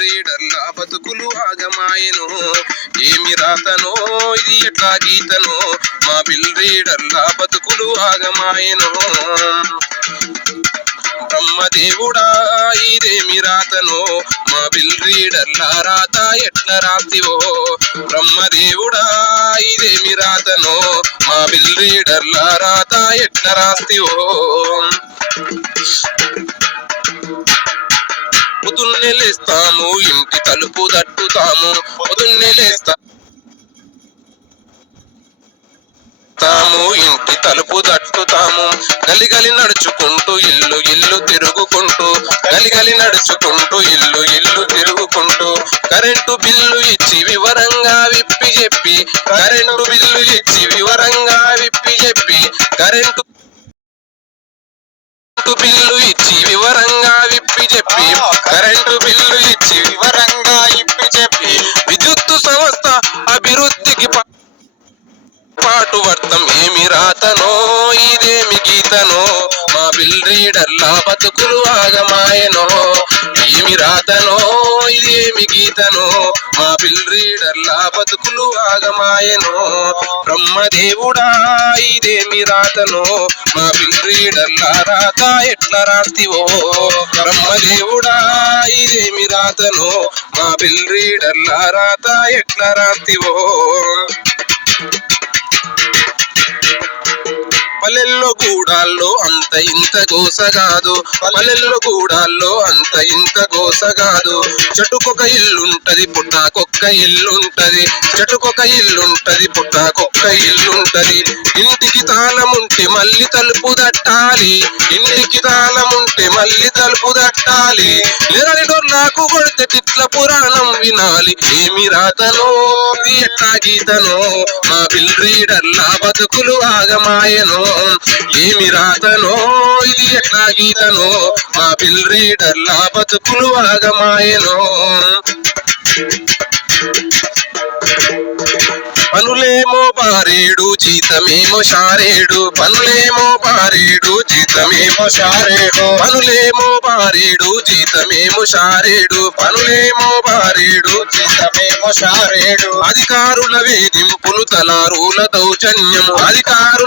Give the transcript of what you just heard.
రీడర్లా బతుకులు ఆగమాయను. ఏమి రాతనో ఇది ఎట్లా గీతనో మా బిల్ రీడర్లా బతుకులు ఆగమాయను. బ్రహ్మదేవుడా ఇదేమి రాతనో మా బిల్ రీడర్లా రాత ఎట్ల రాతివో. బ్రహ్మదేవుడా ఇదేమి రాతనో మా బిల్ రీడర్లా రాత ఎట్ల రాతివో. పొద్దున్నే లేస్తాము ఇంటి తలుపు తట్టుతాము. పొద్దున్నే లేస్తాము ఇంటి తలుపు తట్టుతాము. గలిగలి నడుచుకుంటూ ఇల్లు ఇల్లు తిరుగుకుంటూ గలిగలి నడుచుకుంటూ ఇల్లు ఇల్లు తిరుగుకుంటూ కరెంటు బిల్లు ఇచ్చి వివరంగా విప్పి చెప్పి కరెంటు బిల్లు ఇచ్చి వివరంగా విప్పి చెప్పి కరెంటు బిల్లు ఇచ్చి వివరంగా విప్పి చెప్పి కరెంటు బిల్లు ఇచ్చి వివరంగా ఇప్పి చెప్పి విద్యుత్తు సంస్థ అభివృద్ధికి పాటు వర్తం ఏమి రాతనో ఇదేమి గీతనో మా బిల్ రీడర్లా బతుకులు ఆగమాయనో. ఏమి రాతనో ఇదేమి గీతనో మా బిల్ రీడర్లా బతుకులు ఆగమాయనో. బ్రహ్మదేవుడా ఇదేమి రాతనో మా బిల్ రీడర్లా రాత ఎట్ల రాతివో. బ్రహ్మదేవుడా ఇదేమి రాతనో మా బిల్ రీడర్లా రాత ఎట్ల రాతివో. పల్లెల్లో గూడాల్లో అంత ఇంత గోసగాదు. పల్లెల్లో గూడాల్లో అంత ఇంత గోసగాదు. చెట్టుకొక ఇల్లుంటది పుట్టాకొక్క ఇల్లుంటది. చెట్టుకొక ఇల్లుంటది పుట్టాకొక్క ఇల్లుంటది. ఇంటికి తాళముంటే మళ్ళీ తలుపు దట్టాలి. ఇంటికి తాళముంటే మళ్ళీ తలుపు దట్టాలి. లేరని డొర్లాకు కొడితే తిట్ల పురాణం వినాలి. ఏమి రాతనో ఇది ఎట్లా గీతనో మా బిల్ రీడర్లా బతుకులు ఆగమాయనో. ఏమి రాతనో ఇది ఎట్లా గీతనో మా బిల్ రీడర్లా బతుకులు ఆగమాయనో. పనులేమో బారేడు జీతమేమో షారేడు. పనులేమో బారేడు జీతమేమో షారేడు. పనులేమో బారేడు జీతమేమో షారేడు. పనులేమో బారేడు జీతమేమో షారేడు. అధికారుల వేధింపులు తలారుల దౌర్జన్యము. అధికారుల